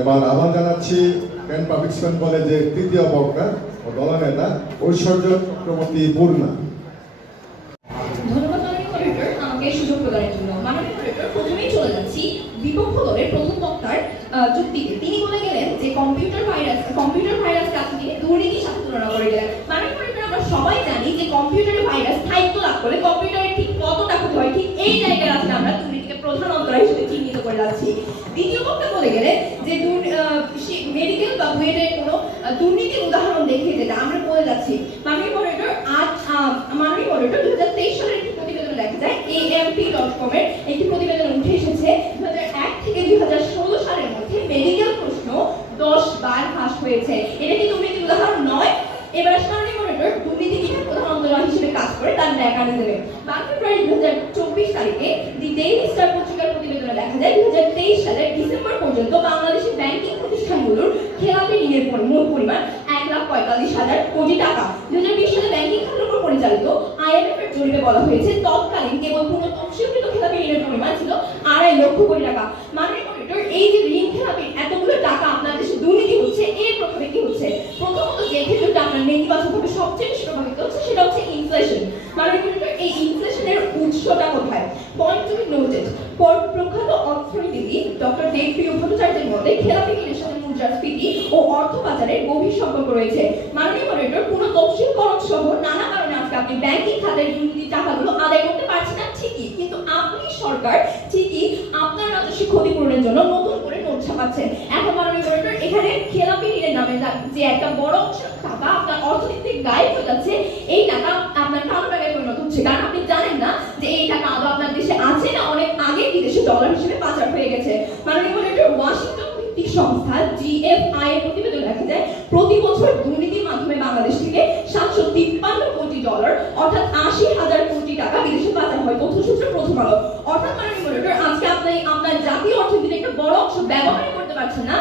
এবার আবার জানাচ্ছি ক্যান পাবলিক স্কুল কলেজের তৃতীয় বক্তা ও দলনেতা Aishwarya Chakraborty Purna. Computer virus computer করে আমরা সবাই জানি যে কম্পিউটারের ভাইরাস করে। ঠিক হয় এই আমরা দুর্নীতিকে প্রধান অন্তরা হিসেবে চিহ্নিত করে যাচ্ছি। দ্বিতীয় বক্তা যে মেডিকেল বা বুয়েটের কোনো দুর্নীতির উদাহরণ দেখিয়ে যেটা আমরা বলে যাচ্ছি। মাননীয় মনিটর আজ মাননীয় মনিটর দু হাজার তেইশ সালের একটি প্রতিবেদন দেখা যায় ডট একটি প্রতিবেদন উঠে এসেছে। দু হাজার এক থেকে দুই হাজার ষোলো সালের মধ্যে মেডিকেল প্রশ্ন দশ বার ফাঁস হয়েছে। এটা কি দুর্নীতির উদাহরণ নয়? এবার মাননীয় মনিটর দুর্নীতি কীভাবে প্রধান অন্তরাল হিসেবে কাজ করে তার মেকানিজমে বাকি ফেব্রুয়ারি দু হাজার চব্বিশ তারিখে দি ডেইলি স্টার পত্রিকার প্রতিবেদনে দেখা যায় দু হাজার তেইশ সালের ডিসেম্বর পর্যন্ত বাংলাদেশের ব্যাংকিং প্রতিষ্ঠানগুলোর খেলাপি ঋণের মোট পরিমাণ এক লাখ পঁয়তাল্লিশ হাজার কোটি টাকা। দু হাজার বিশ সালে ব্যাংকিং খাতের উপর পরিচালিত আইএমএফ এর জরিপে বলা হয়েছে, তৎকালীন কেবল পুনঃ তফসিলকৃত খেলাপি ঋণের পরিমাণ ছিল আড়াই লক্ষ কোটি টাকা। মনিটর এই যে ঋণ খেলাপি, এতগুলো টাকা আপনার দেশে দুর্নীতি হচ্ছে, এর প্রভাবে কি হচ্ছে? প্রথমত যে ক্ষেত্রটা আপনার নেতিবাচকভাবে সবচেয়ে বেশি প্রভাবিত হচ্ছে, সেটা হচ্ছে ইনফ্লেশন মনিটর এই ইনফ্লেশনের উৎসটা কোথায়? পয়েন্ট টু বি নোটেড প্রখ্যাত অর্থনীতিবিদ ডক্টর দেবপ্রিয় ভট্টাচার্যের মতে, খেলাপি ঋণের সাথে মুদ্রাস্ফীতি ও অর্থ বাজারের গভীর সম্পর্ক রয়েছে। মাননীয় মনিটর পুরো তফসিলকরণ সহ নানা কারণে আজকে আপনি ব্যাংকিং খাতের দুর্নীতির টাকাগুলো আদায় করতে পারছেন না, ঠিকই। কিন্তু আপনি সরকার, ঠিকই আপনার রাজস্ব ক্ষতিপূরণের জন্য নতুন করে নোট ছাপাচ্ছেন। এখন মাননীয় মনিটর এখানে খেলাপি ঋণের নামে যা- একটা বড় অংশ টাকা আপনার অর্থনীতি থেকে গায়েব হয়ে যাচ্ছে এই টাকা আপনার কালো টাকায় পরিণত হচ্ছে কারণ আপনি জানেন না যে এই টাকা আদৌ আপনার দেশে আছে না অনেক আগে বিদেশে ডলার হিসেবে পাচার হয়ে গেছে মাননীয় মনিটর ওয়াশিংটন ভিত্তিক সংস্থা জিএফআই এর প্রতিবেদন দেখা যায় প্রতি বছর দুর্নীতির মাধ্যমে বাংলাদেশ থেকে সাতশো তিপ্পান্ন কোটি ডলার, অর্থাৎ আশি হাজার কোটি টাকা বিদেশে পাচার হয় তথ্যসূত্র প্রথম আলো। অর্থাৎ মাননীয় মনিটর, আজকে আপনি আপনার জাতীয় অর্থনীতির একটা বড় অংশ ব্যবহার করতে পারছেন না,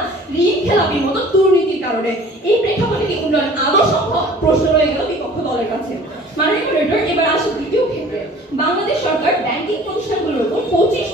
ঋণ খেলাপির মতো দুর্নীতির কারণে। এই প্রেক্ষাপটে কি উন্নয়ন আদৌ সম্ভব? প্রশ্ন রয়ে গেল বিপক্ষ দলের কাছে। মাননীয় মনিটর, এবার আসে দ্বিতীয় ক্ষেত্রে। বাংলাদেশ সরকার ব্যাংকিং পঁচিশ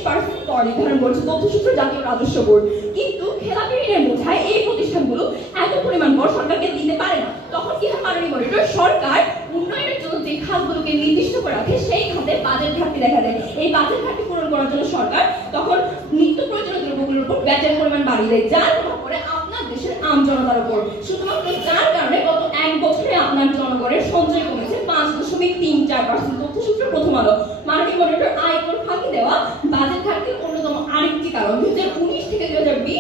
পার্সেন্ট কর নির্ধারণ করছে তথ্যসূত্র জাতীয় রাজস্ব বোর্ড। কিন্তু খেলাপি ঋণের বোঝায় এই প্রতিষ্ঠানগুলো এত পরিমাণ কর সরকারকে দিতে পারে না। তখন কি হয়, মাননীয় মনিটর সরকার উন্নয়নের জন্য যে খাতগুলোকে নির্দিষ্ট করে রাখে, সেই খাতে বাজেট ঘাটতি দেখা দেয়। এই বাজেট ঘাটতি পূরণ করার জন্য সরকার তখন নিত্য প্রয়োজনীয় দ্রব্যগুলোর উপর ব্যাটের পরিমাণ বাড়িয়ে দেয়, যার প্রভাব পড়ে আপনার দেশের আম জনতার উপর। শুধুমাত্র যার কারণে গত এক বছরে আপনার জনগণের সঞ্চয় কমেছে পাঁচ দশমিক তিন চার পার্সেন্ট তথ্যসূত্র প্রথম আলো মাননীয় মনিটর আয়কর ফাঁকি দেওয়া বাজেট ঘাটতির অন্যতম আরেকটি কারণ দুই হাজার উনিশ থেকে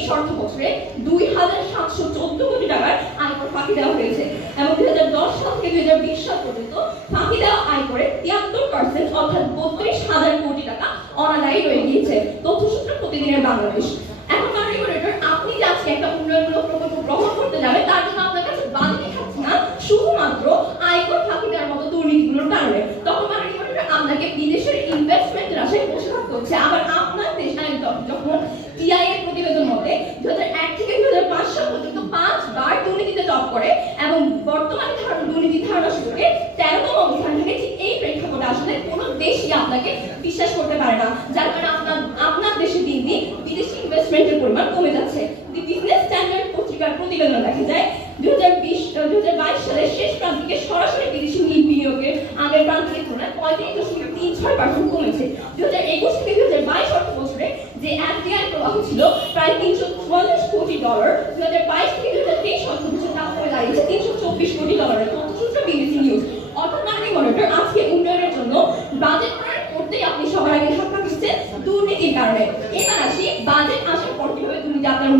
অর্থ বছরে দুই হাজার সাতশো চোদ্দ কোটি টাকার আয়কর ফাঁকি দেওয়া হয়েছে এবং দুই হাজার দশ সাল থেকে দুই হাজার বিশ সাল পর্যন্ত ফাঁকি দেওয়া আয়করে তিয়াত্তর পার্সেন্ট অর্থাৎ বত্রিশ হাজার কোটি টাকা অনাদায়ী রয়ে গিয়েছে। তথ্যসূত্র প্রতিদিনের বাংলাদেশ এখন মাননীয় মনিটর আপনি যে আজকে একটা উন্নয়নমূলক প্রকল্প গ্রহণ করতে যাবেন তার জন্য আপনার কাছে বাজেটই থাকছে না শুধুমাত্র আয়কর ফাঁকি দেওয়ার মতো দুর্নীতিগুলোর কারণে তখন মাননীয় মনিটর আপনাকে বিদেশের ইনভেস্টমেন্টের আশায় বসে থাকতে হচ্ছে আবার আপনার দেশ আইন য- যখন টিআই এর প্রতিবেদন মতে দু হাজার এক থেকে দু হাজার পাঁচ সাল পর্যন্ত পাঁচবার দুর্নীতিতে জব করে এবং বর্তমানে ধারণ দুর্নীতি ধারণা সূচকে তেরোতম অবস্থান থেকে ঠিক এই প্রেক্ষাপটে আসলে কোনো দেশই আপনাকে বিশ্বাস করতে পারে না। যার কারণে আপনার আপনার দেশে দিন দিন বিদেশি ইনভেস্টমেন্টের পরিমাণ কমে যাচ্ছে। দি বিজনেস স্ট্যান্ডার্ড পত্রিকার প্রতিবেদন দেখা যায় দুই হাজার বিশ দুই হাজার বাইশ সালের শেষ প্রান্তিকে সরাসরি বিদেশি বিনিয়োগের আগের প্রান্তিকের তুলনায় পঁয়ত্রিশ দশমিক তিন ছয় পার্সেন্ট কমেছে। দুই হাজার একুশ থেকে দুই হাজার বাইশ অর্থ বছরে যে এফডিআই প্রবাহ ছিল, প্রায় তিনশো চুয়াল্লিশ কোটি ডলার। দুই হাজার বাইশ থেকে দুই হাজার তেইশ অর্থ বছর তা কমে দাঁড়িয়েছে তিনশো চব্বিশ কোটি ডলারের তথ্যসূত্র বিবিসি নিউজ অর্থাৎ মাননীয় মনিটর আজকে উন্নয়নের জন্য বাজেট প্রণয়ন করতেই আপনি সবার আগে ধাক্কা দিচ্ছেন দুর্নীতির কারণে এবার আসি বাজেট আসার পর কীভাবে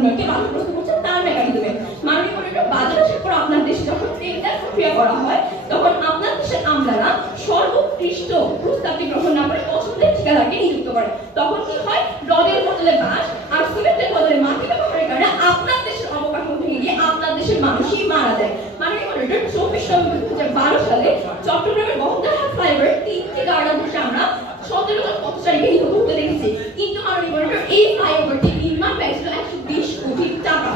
দুর্নীতি আপনার উন্নয়নকে বাধাগ্রস্ত করছে তার মেকানিজমে মাননীয় মনিটর বাজার আসার পর আপনার দেশে যখন টেন্ডার প্রক্রিয়া করা হয়, তখন আপনার দেশের আমলারা সর্বোৎকৃষ্ট প্রস্তাবটি গ্রহণ না করে পছন্দের ঠিকাদারকে নিযুক্ত করে। তখন কি হয়? রডের বদলে বাঁশ আর সিমেন্টের বদলে মাটি ব্যবহারের কারণে আপনার দেশের অবকাঠামো ভেঙে গিয়ে আপনার দেশের মানুষই মারা যায় মাননীয় মনিটর চব্বিশ নভেম্বর দু হাজার বারো সালে চট্টগ্রামের বহদ্দারহাট ফ্লাইওভারে তিনটি গার্ডার ধসে আমরা সতেরো জন পথচারীকে নিহত হতে দেখেছি কিন্তু মাননীয় মনিটর এই ফ্লাইওভারটি নির্মাণ ব্যয় ছিল একশো বিশ কোটি টাকা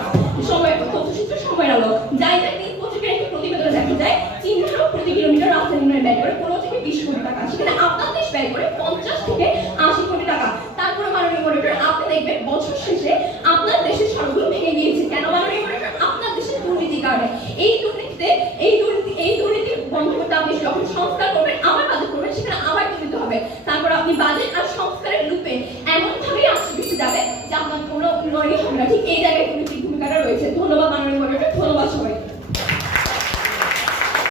সময় তথ্যসূত্র সময়ের আলো যাই যাই তিন পত্রিকার একটি প্রতিবেদনে দেখা যায় চিহ্ন প্রতি কিলোমিটার রাস্তা নির্মাণে ব্যয় করে পনেরো থেকে বিশ কোটি টাকা সেখানে আপনার দেশ ব্যয় করে পঞ্চাশ থেকে